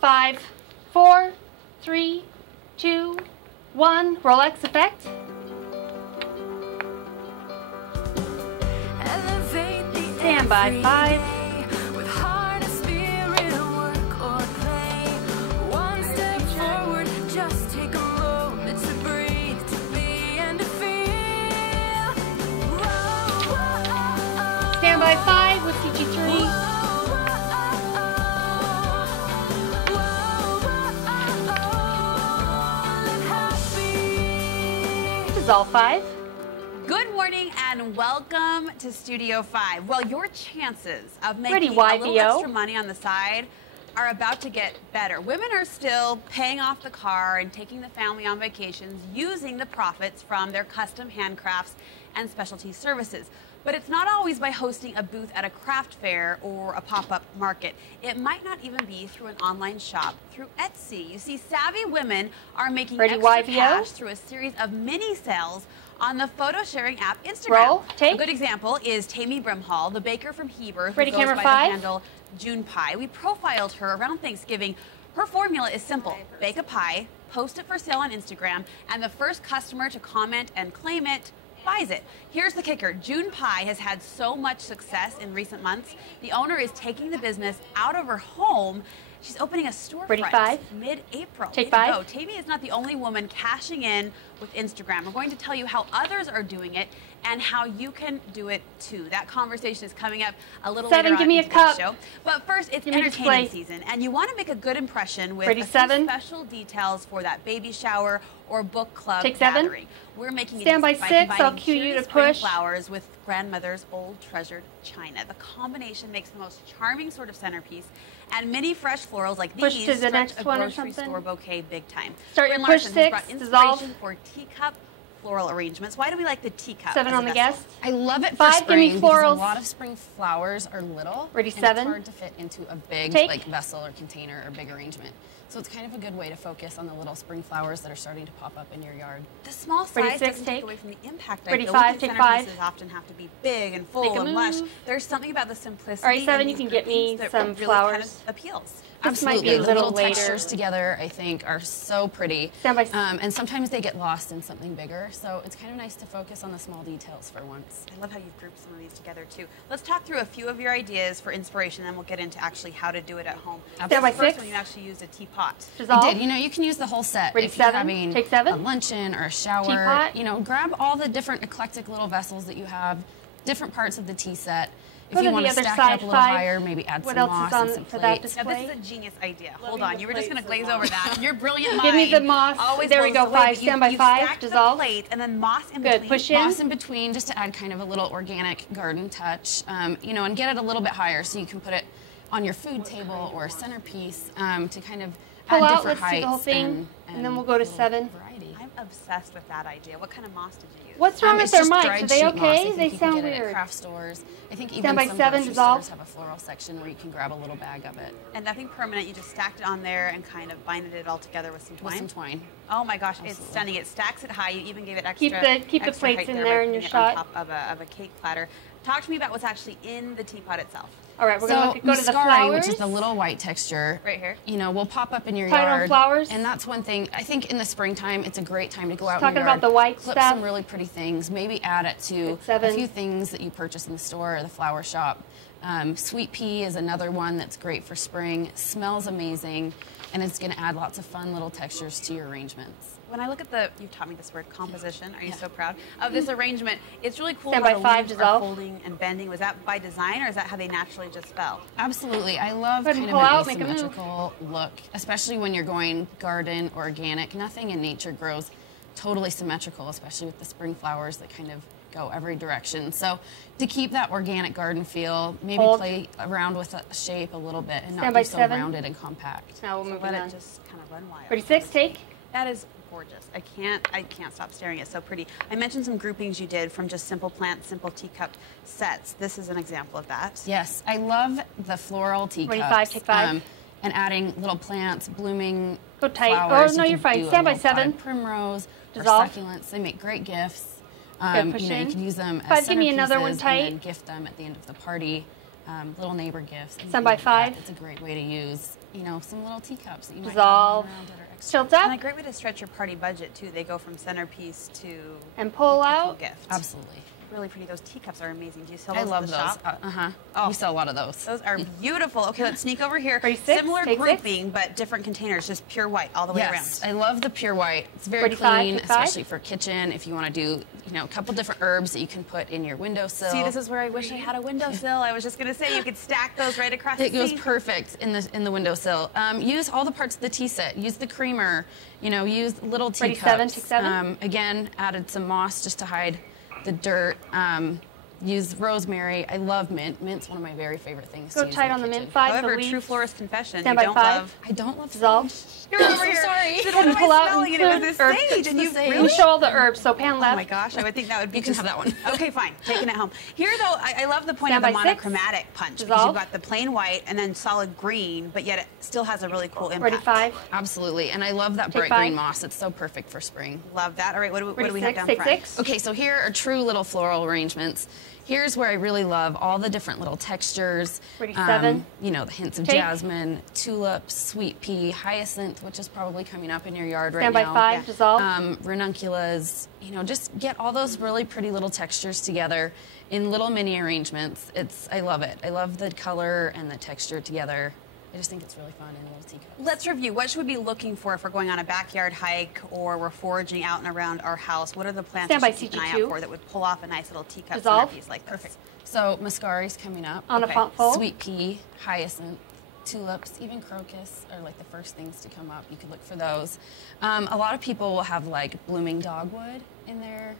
5, 4, 3, 2, 1. Rolex effect. Stand by 5. Stand by 5 with CG3. Dissolve 5. Good morning and welcome to Studio 5. Well, your chances of making a little extra money on the side are about to get better. Women are still paying off the car and taking the family on vacations using the profits from their custom handcrafts and specialty services. But it's not always by hosting a booth at a craft fair or a pop-up market. It might not even be through an online shop through Etsy. You see, savvy women are making extra cash through a series of mini sales on the photo sharing app Instagram. A good example is Tammy Brimhall, the baker from Heber, who goes by the handle June Pie. We profiled her around Thanksgiving. Her formula is simple: bake a pie, post it for sale on Instagram, and the first customer to comment and claim it buys it. Here's the kicker. June Pie has had so much success in recent months. The owner is taking the business out of her home. She's opening a storefront mid-April. Take 5. Tammy is not the only woman cashing in with Instagram. We're going to tell you how others are doing it and how you can do it too. That conversation is coming up a little later on in today's show. But first, it's entertaining season, and you want to make a good impression with a few special details for that baby shower or book club gathering. We're making it Stand by 6. I'll cue you to push. Flowers with grandmother's old treasured china. The combination makes the most charming sort of centerpiece, and many fresh florals like these to the next a one grocery store bouquet big time. Start your push 6. Dissolve. For teacup floral arrangements. Why do we like the teacup? 7 on the guest. I love it for spring because a lot of spring flowers are little. Ready, and 7. It's hard to fit into a big like vessel or container or big arrangement. So it's kind of a good way to focus on the little spring flowers that are starting to pop up in your yard. The small size doesn't take away from the impact. Ready, 5. Take 5. Often have to be big and full and lush. There's something about the simplicity. All right, 7. You can get me some flowers. Kind of appeals. This might be a little later. Textures together, I think, are so pretty. And sometimes they get lost in something bigger, so it's kind of nice to focus on the small details for once. I love how you've grouped some of these together, too. Let's talk through a few of your ideas for inspiration, and we'll get into actually how to do it at home. Stand by 6. First one, you actually used a teapot. I did. You know, you can use the whole set. Ready, if you're 7. having Take 7. a luncheon or a shower. Teapot. You know, grab all the different eclectic little vessels that you have, different parts of the tea set. If Go you to want the to other stack side, it up a little 5. higher, maybe add What some else moss is on and some for that plates. Now, this is a genius idea. Hold on. You were just going to glaze over that. Your brilliant mind. Give me the moss. There we go, 5. Stand by 5. Dissolve. The plate and then moss in between. Good. Push in. Moss in between just to add kind of a little organic garden touch, you know, and get it a little bit higher so you can put it on your food table or centerpiece to kind of pull add out. different Let's see the whole heights thing, and then we'll go to 7. Variety. I'm obsessed with that idea. What kind of moss did you use? What's wrong with their just mics? dried Are they sheet okay? moss. They sound you can get it weird. at craft stores. I think Stand even by some 7. grocery Dissolve. stores have a floral section where you can grab a little bag of it. And nothing permanent. You just stacked it on there and kind of binded it all together with some twine. With some twine. Oh my gosh, it's stunning. It stacks it high. You even gave it extra. Keep the plates in there in your shot. On top of a cake platter. Talk to me about what's actually in the teapot itself. All right, we're going to go to the mascara, flowers. which is the little white texture. Right here. You know, will pop up in your Tied yard. on flowers. And that's one thing. I think in the springtime, it's a great time to go out Talking in your yard. about the white clip stuff. some really pretty things. Maybe add it to a few things that you purchase in the store or the flower shop. Sweet pea is another one that's great for spring. Smells amazing, and it's going to add lots of fun little textures to your arrangements. When I look at you taught me this word, composition. Are you so proud of this arrangement? It's really cool. Stand by 5. Dissolve. Folding and bending. Was that by design, or is that how they naturally just fell? Absolutely. I love kind of an asymmetrical look, especially when you're going garden, organic. Nothing in nature grows totally symmetrical, especially with the spring flowers that kind of go every direction. So to keep that organic garden feel, maybe play around with the shape a little bit and not be so rounded and compact. Now we'll move let on. it just kind of run wild. Ready, 6. Take. That is gorgeous. I can't stop staring. It's so pretty. I mentioned some groupings you did from just simple plants, simple teacup sets. This is an example of that. Yes, I love the floral teacups. Ready, 5. Take 5. And adding little plants, blooming Go tight. flowers. Oh, no, you're fine. Stand by 7. Primrose, Dissolve. or succulents. They make great gifts. Push you know, in. you can use them as 5. Give me another one centerpieces tight. and then gift them at the end of the party. little neighbor gifts. Stand by 5. It's a great way to use, you know, some little teacups that you might dissolve. have around that are extra. Tilt up. And a great way to stretch your party budget too. They go from centerpiece to and pull out. Gift. Absolutely. Really pretty. Those teacups are amazing. Do you sell I those love at the those. shop? Oh, we sell a lot of those. Those are beautiful. Okay, let's sneak over here. Ready, 6, Similar take grouping, but different containers, just pure white all the way Yes, around. I love the pure white. It's very Ready, clean, 5, take 5. especially for kitchen. If you want to do, you know, a couple different herbs that you can put in your windowsill. See, this is where I wish I had a windowsill. I was just going to say you could stack those right across the It goes sink. perfect in the windowsill. Use all the parts of the tea set. Use the creamer. You know, use little teacups. Ready, 7, take 7. Again, added some moss just to hide the dirt. Use rosemary. I love mint. Mint's one of my very favorite things. Go to use tight in on the kitchen. mint 5. However, the leaves. true florist confession. Stand you by don't 5. love. I don't love Dissolve. You're over so here. sorry. Said, what am Pull I out smelling? And it was and the sage. And you sage. Let me show all the herbs. So pan Oh left. my gosh, I would think that would be. You can have that one. Okay, fine. Taking it home. Here, though, I love the point Stand of the by 6. monochromatic punch because Dissolve. you've got the plain white and then solid green, but yet it still has a really cool impact. Ready, 5. Absolutely, and I love that Take bright 5. green moss. It's so perfect for spring. Love that. All right, what do Ready, we 6, have down take front? 6. Okay, so here are true little floral arrangements. Here's where I really love all the different little textures. Ready, 7. You know, the hints of Take. jasmine, tulips, sweet pea, hyacinth, which is probably coming up in your yard right Stand by now. 5. Dissolve. Ranunculus. You know, just get all those really pretty little textures together in little mini arrangements. I love it. I love the color and the texture together. I just think it's really fun in little teacups. Let's review. What should we be looking for if we're going on a backyard hike or we're foraging out and around our house? What are the plants Stand we by should keep an eye CG2. out for that would pull off a nice little teacup Dissolve. centerpiece like this? Perfect. So muscari's coming up. On Okay. a font fold. Sweet pea, hyacinth, tulips, even crocus are like the first things to come up. You could look for those. A lot of people will have like blooming dogwood in their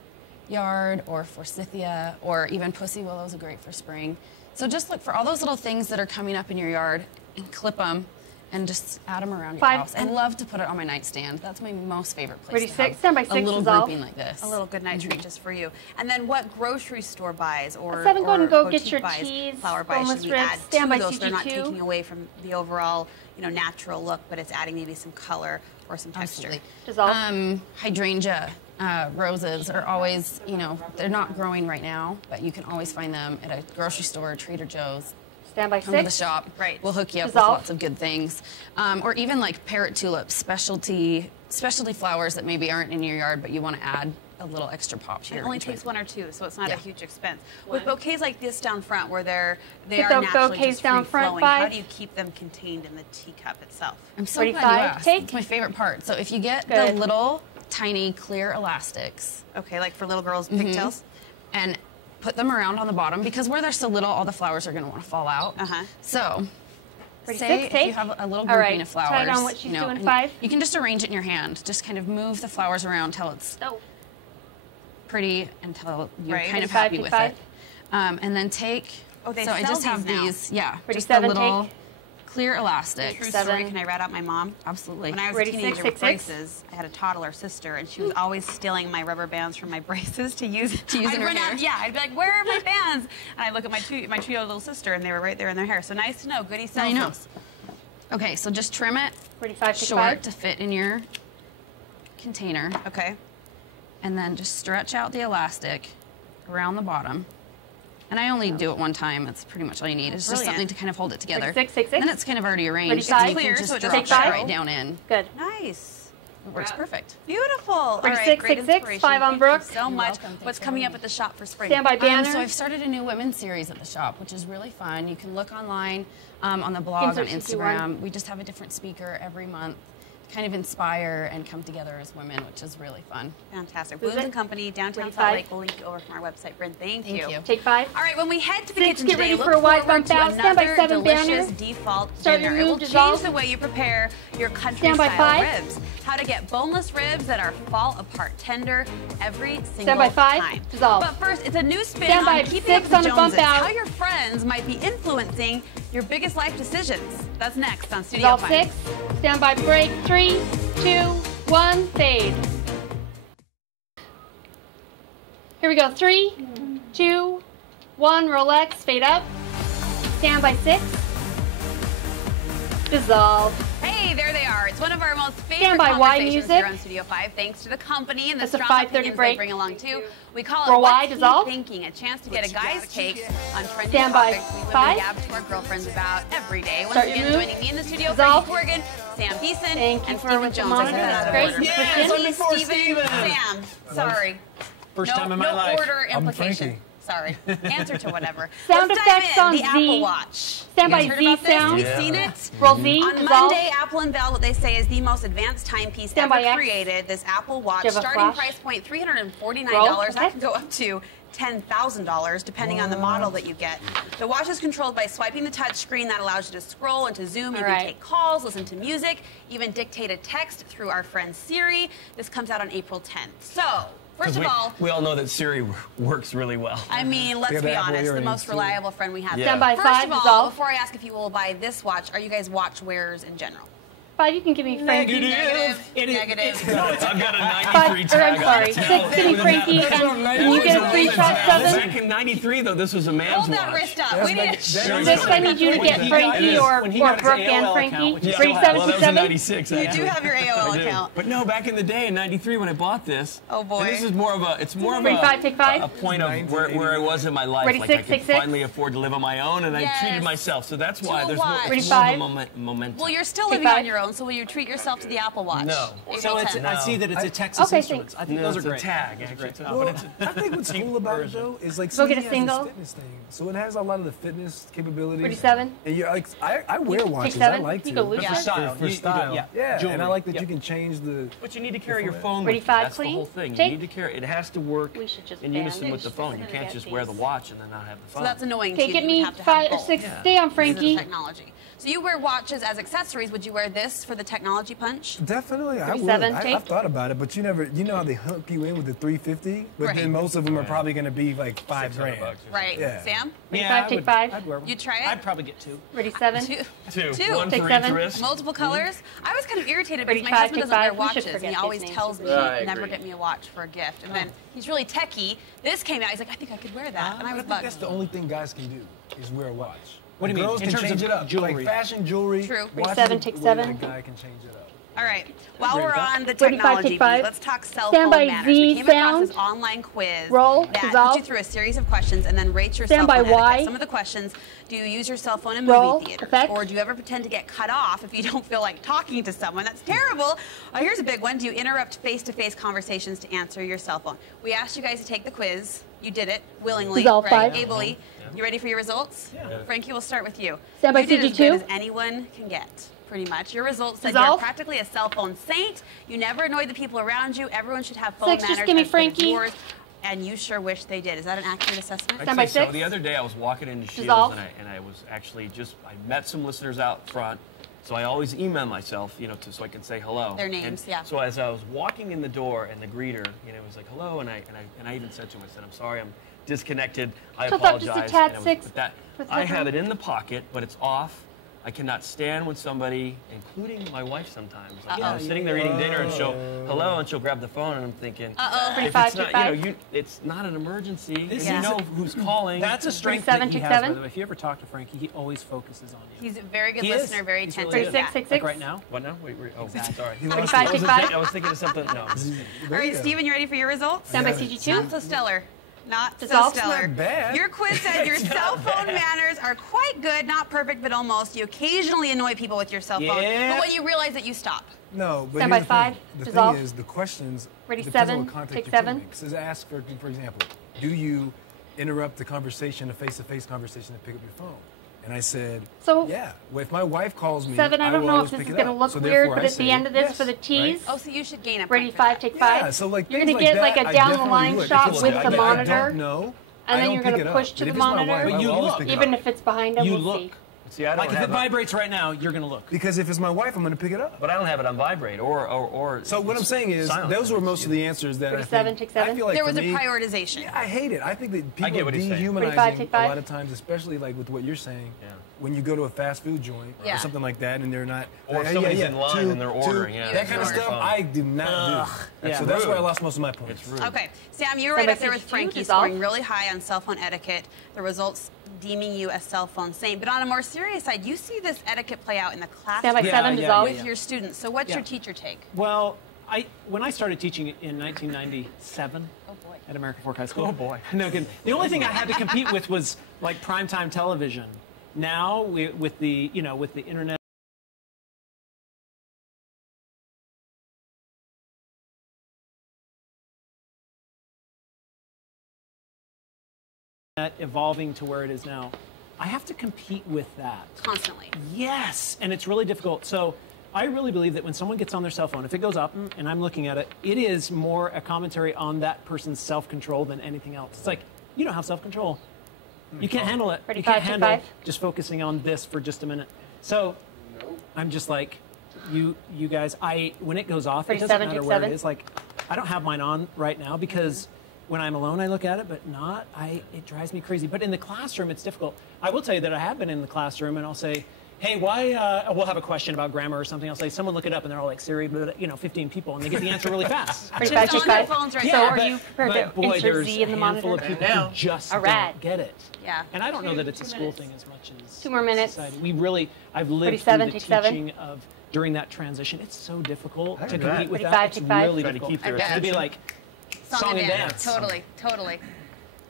yard, or forsythia, or even pussy willows are great for spring. So just look for all those little things that are coming up in your yard and clip them and just add them around your 5. house. I love to put it on my nightstand. That's my most favorite place Ready, to 6. have Stand by a 6. little Dissolve. grouping like this. A little good night treat just for you. And then what grocery store buys or 7, go ahead and go get boutique your buys, Tease, flower buys boneless should we ribs, add stand to by those? They're not CG2. taking away from the overall, you know, natural look, but it's adding maybe some color or some texture. Absolutely. Dissolve. Hydrangea roses are always, you know, they're not growing right now, but you can always find them at a grocery store, Trader Joe's. Stand by Come to the 6. shop. Right. We'll hook you up Dissolve. with lots of good things. Or even like parrot tulips, specialty flowers that maybe aren't in your yard, but you want to add a little extra pop to It your only arrangement. takes 1 or 2, so it's not Yeah. a huge expense. With bouquets like this down front, where they Get are the naturally bouquets just down front, free-flowing, how 5. do you keep them contained in the teacup itself? I'm so Ready, glad you 5, asked. take. It's my favorite part. So if you get Good. the little tiny clear elastics Okay, like for little girls' pigtails? and put them around on the bottom, because where they're so little, all the flowers are going to want to fall out. Uh-huh. So, Ready, say 6, if take. you have a little All grouping right, of flowers, tight on what she's you know, doing, and 5. you can just arrange it in your hand. Just kind of move the flowers around till it's Oh. pretty, until you're Right. kind of Take 5, happy take with 5. it. And then take. Oh, they so I sell just have these now. these. Yeah, Ready, just 7, a little take. clear elastic. True 7. story, can I rat out my mom? Absolutely. When I was Ready, a teenager 6, with 6, 6. braces, I had a toddler sister, and she was always stealing my rubber bands from my braces to use. To use I'd in her run hair. out, yeah, I'd be like, "Where are my bands?" And I look at my two-year-old little sister, and they were right there in their hair. So nice to know. Goody Now you know. sells. Okay, so just trim it Ready, 5, take short 5. to fit in your container, Okay. and then just stretch out the elastic around the bottom. And I only do it one time. It's pretty much all you need. It's just Brilliant. something to kind of hold it together. Ready, 6, take 6. Then it's kind of already arranged. Ready, and 5. you can Clear, just so it drop doesn't it show. right down in. Good. Nice. It works perfect. Beautiful. All Ready, right, 6, great 6, 6, inspiration. 5 on Thank Brooke. you so You're much. welcome. Thanks What's for coming up having at the shop for spring? Stand by banner. So I've started a new women's series at the shop, which is really fun. You can look online on the blog, Insert on CG1. Instagram. We just have a different speaker every month, kind of inspire and come together as women, which is really fun. Fantastic. Who's Blooms it? and Company, downtown Ready, Salt 5. Lake. We'll link over from our website, Bryn. Thank Thank you. Take 5. All right, when we head to the 6, kitchen get today, ready look for a wide forward bump to out. Stand by another 7 delicious banner. default Start your dinner. It will move, change dissolve. the way you prepare your Stand by country-style 5. ribs. How to get boneless ribs that are fall-apart tender every single Stand by 5. time. Dissolve. But first, it's a new spin Stand by on keeping up 6 with on the a bump Joneses. out. How your friends might be influencing your biggest life decisions. That's next on Studio Dissolve 5. 6. Stand by break. 3, 2, 1, fade. Here we go. 3, 2, 1, Rolex, fade up. Stand by 6. Dissolve. Hey, Hey, there they are. It's one of our most favorite Standby conversations here on Studio 5, thanks to the company and the strong opinions they bring along too. We call it What's He Thinking, a chance to get a guy's take on trending topics we women gab to our girlfriends about every day. Once again, joining me in the studio, Frankie Corrigan, Sam Beeson, and Stephen Jones. I said that out of order. Yes, Stephen, Sam, sorry. First time in my life. No order implication. Sorry. Answer to whatever. Sound effects on the Z. Apple Watch. Standby Z sound. You've seen it? Roll Z. On Monday, Apple unveiled what they say is the most advanced timepiece ever created. This Apple Watch, starting price point $349. That can go up to $10,000 depending on the model that you get. The watch is controlled by swiping the touch screen that allows you to scroll and to zoom. You can take calls, listen to music, even dictate a text through our friend Siri. This comes out on April 10th. So, first of all, we all know that Siri works really well. I mean, let's be honest, the most reliable friend we have. Standby First 5 of all, before I ask if you will buy this watch, are you guys watch wearers in general? 5, you can give me Frankie. Negative. No, I've got a 93 tag. I'm sorry. 6, give me Frankie, and can you get a free shot 7? Back in 93, though, this was a man's watch. Hold that wrist up. We need to Six, I need you to get Frankie or Brooke and Frankie. Ready, 7, well, that was 96. You do have your AOL account. But no, back in the day, in 93, when I bought this, oh boy, this is more of a, it's more of a point of where I was in my life. Ready, like I could finally afford to live on my own, and I treated myself. So that's why there's more of a momentum. Well, you're still living on your own, so will you treat yourself to the Apple Watch? No. So I see that it's a Texas Instruments. I think those are great. It's a tag, actually. Well, I think what's cool about it, though, is like get a single. fitness thing. So it has a lot of the fitness capabilities. 37. And you're like, I wear watches. I like to. For style. For style. Yeah. Jewelry. And I like that you can change the. But you need to carry your phone. Ready, 5, That's please. the whole thing. Take. You need to carry. It has to work in unison with the phone. You can't just wear the watch and then not have the phone. So that's annoying. Okay, get me 5 or 6. Stay on Frankie. Technology. So you wear watches as accessories. Would you wear this for the technology punch? Definitely, I would. I've thought about it, but you know how they hook you in with the 350, but then most of them are probably going to be like $5 grand. Right. Yeah. Sam? Yeah, take 5. I'd wear one. You try it? I'd probably get 2. Ready, 7. 2. One take for 7. each wrist. Multiple colors. I was kind of irritated because my 5, husband doesn't wear 5. watches, and he always tells me never get me a watch for a gift. And then he's really techie. This came out. He's like, I think I could wear that, and I was bugged. That's the only thing guys can do is wear a watch. What do you mean? Girls can change it up. Jewelry. Like fashion jewelry. True. Watches, 7, take 7. A guy can change it up. All right. While we're on the technology beat, let's talk cell phone manners. We came across this online quiz that puts you through a series of questions and then rates your cell phone etiquette. Some of the questions: do you use your cell phone in movie theaters, or do you ever pretend to get cut off if you don't feel like talking to someone? That's terrible. Here's a big one: do you interrupt face-to-face conversations to answer your cell phone? We asked you guys to take the quiz. You did it willingly, right? Ably. You ready for your results? Yeah. Frankie, we'll start with you. You did as good as anyone can get. Pretty much. Your results said you're practically a cell phone saint. You never annoy the people around you. Everyone should have phone manners. Just give me Frankie. Yours, and you sure wish they did. Is that an accurate assessment? I'd say so. The other day I was walking into Shields and I was actually I met some listeners out front. So I always email myself, so I can say hello. Their names, yeah. So as I was walking in the door and the greeter, was like hello, and I even said to him, I said, I'm sorry, I'm disconnected. I apologize. I have it in the pocket, but it's off. I cannot stand when somebody, including my wife sometimes, I'm sitting there eating dinner and she'll hello and she'll grab the phone and I'm thinking, if it's not, it's not an emergency. And you know who's calling. That's a strength that he has, by the way. If you ever talk to Frankie, he always focuses on you. He's a very good listener, very attentive. 36. Like right now? What now? Wait, oh, sorry. 35. I was thinking of something. No. All right, Steven, you ready for your results? Standby CG2. Not so stellar. Not so stellar. Not bad. Your quiz said your cell phone manners are quite good, not perfect, but almost. You occasionally annoy people with your cell phone, but when you realize it, you stop. No, but Standby 5. The thing is, the questions. Ready, 7. Take 7. Because ask for example, do you interrupt the conversation, a face-to-face conversation, to pick up your phone? And I said, yeah. Well, if my wife calls me, 7, I don't know if this is going to look weird, but at the end of this, for the tease. Oh, so you should gain a Ready, 5, take 5. Yeah, so like you're going to get like a down-the-line shot with the monitor. I don't know. And then you're going to push to the monitor. But you look. Even if it's behind him, we'll see. See, I don't like if it vibrates right now, you're going to look. Because if it's my wife, I'm going to pick it up. But I don't have it on vibrate or So what I'm saying is, those were most of the answers that I think. Take 7. I feel like there was a prioritization. Yeah, I hate it. I think that people are dehumanizing a lot of times, especially like with what you're saying. when you go to a fast food joint or something like that, and they're not, or somebody's in line and they're ordering, that kind of stuff, I do not do. So that's where I lost most of my points. It's rude. Okay, Sam, you were right up there with Frankie, scoring really high on cell phone etiquette. The results deeming you a cell phone saint. But on a more serious side, you see this etiquette play out in the classroom with your students. So what's your teacher take? Well, when I started teaching in 1997 at American Fork High School, no kidding. The only thing I had to compete with was like primetime television. Now with the internet. Evolving to where it is now, I have to compete with that constantly. Yes, and it's really difficult. So I really believe that when someone gets on their cell phone, if it goes up and I'm looking at it, it is more a commentary on that person's self-control than anything else. It's like, you don't have self-control. You can't handle it. You can't handle just focusing on this for just a minute. So I'm just like, you guys, when it goes off, it doesn't matter where it is. Like, I don't have mine on right now because when I'm alone, I look at it, but it drives me crazy. But in the classroom, it's difficult. I will tell you that I have been in the classroom, and I'll say, hey, why, we'll have a question about grammar or something. I'll say, someone look it up, and they're all like, Siri, 15 people, and they get the answer really fast. Just on their phones right now. So are you prepared to insert Z in the monitor? There's a handful of people who just don't get it. Yeah. And I don't know that it's a school thing as much as 2 more minutes. society. I've lived through the teaching of during that transition. It's so difficult to compete with that. It's really difficult to be like, song and dance. Totally.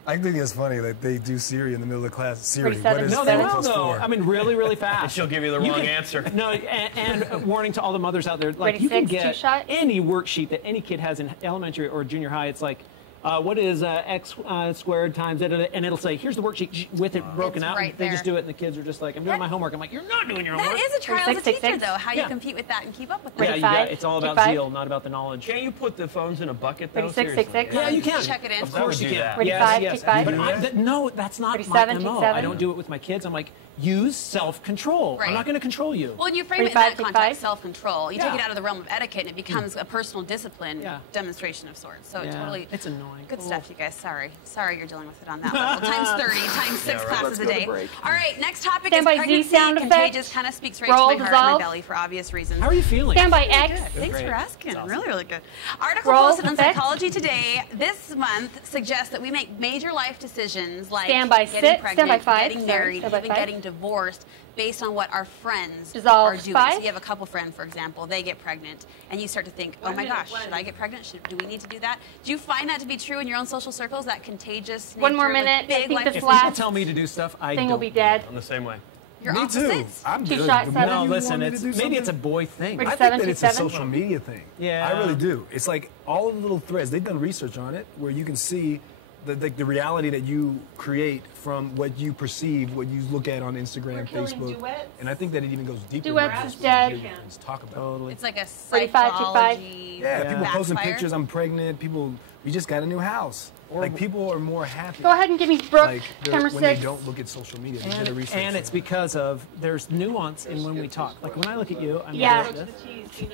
I think it's funny that they do Siri in the middle of class. Siri, what is no, they will though. I mean, really fast. And she'll give you the wrong answer. No, and warning to all the mothers out there, like you can get any worksheet that any kid has in elementary or junior high. It's like, what is x squared times, and it'll say, here's the worksheet with it broken out. Right they just do it, and the kids are just like, I'm doing my homework. I'm like, you're not doing your homework. That is a trial as a teacher, though, how you compete with that and keep up with that. Yeah, it's all about zeal, not about the knowledge. Can't you put the phones in a bucket, though? 3666. Yeah, you can. Check it in. Of course you can. 35, yes. But no, that's not my MO. I don't do it with my kids. I'm like, use self-control. I'm not going to control you. Well, and you frame it in that context, self-control. You take it out of the realm of etiquette, and it becomes a personal discipline demonstration of sorts. So it totally, it's annoying. Good stuff, you guys. Sorry you're dealing with it on that level. Times 30, times 6 classes a day. All right, next topic is pregnancy. Contagious kind of speaks right to my heart and my belly for obvious reasons. How are you feeling? Stand by X. Thanks for asking. Awesome. Really good. Article posted on Psychology Today this month suggests that we make major life decisions like getting pregnant, getting married, even getting divorced based on what our friends are doing. So you have a couple friend, for example, they get pregnant, and you start to think, oh my gosh, should I get pregnant? Do we need to do that? Do you find that to be true in your own social circles, that contagious nature? 1 more minute. Big life if people tell me to do stuff, I don't. Thing will be dead. I'm the same way. You're me opposites. too. I'm Two good. shots, no, listen, maybe it's a boy thing. I think that it's a social media thing. Yeah. I really do. It's like all of the little threads. They've done research on it where you can see the reality that you create from what you perceive, what you look at on Instagram, Facebook. Duets. And I think that it even goes deeper. Duets is dead. Talk about. Totally. It's like a psychology. Yeah, people posting pictures. I'm pregnant. People, we just got a new house. Like people are more happy. Go ahead and give me Brooke, camera 6. When they don't look at social media. And it's because of there's nuance in when we talk. Like when I look at you, I'm like this.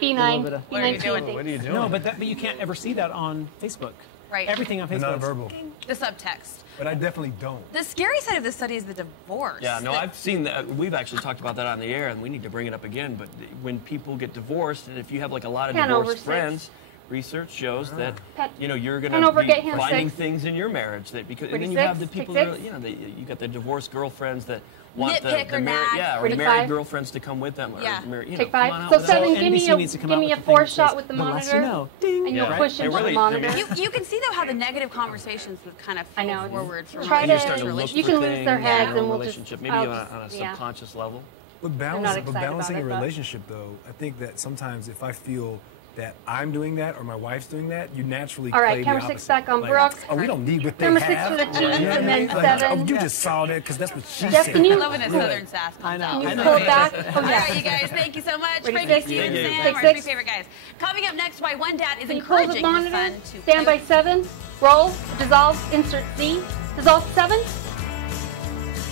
B9. What are you doing? What are you doing? No, but you can't ever see that on Facebook. Right. Everything on Facebook. Nonverbal. The subtext. But I definitely don't. The scary side of this study is the divorce. Yeah, no, I've seen that. We've actually talked about that on the air, and we need to bring it up again. But when people get divorced, and if you have like a lot of divorced friends, research shows that you're going to be finding things in your marriage that because and then you have the people that are, you got the divorced girlfriends that want the married girlfriends to come with them. Or, Take 5. So 7, give me a 4 shot with the monitor, and you'll push into the monitor. You can see though how the negative conversations would kind of flow forward. Try to. You can lose their heads, and we'll just maybe on a subconscious level. But balancing a relationship, though, I think that sometimes if I feel that I'm doing that or my wife's doing that, you naturally play the opposite. All right, camera 6 back on Brooke. Oh, we don't need what they camera have. Camera 6 for the Tease, and then 7. Oh, you just saw that because that's what she Jeff, said. can you, I love when a southern sass comes out. Can you pull it back? All right, you guys, thank you so much. Frankie, Steve, and Sam, our 3 favorite guys. Coming up next, why one dad is encouraging his son to stand by 7. Roll. Dissolve. Insert Z. Dissolve 7.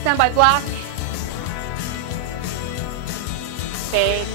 Stand by black. Fade.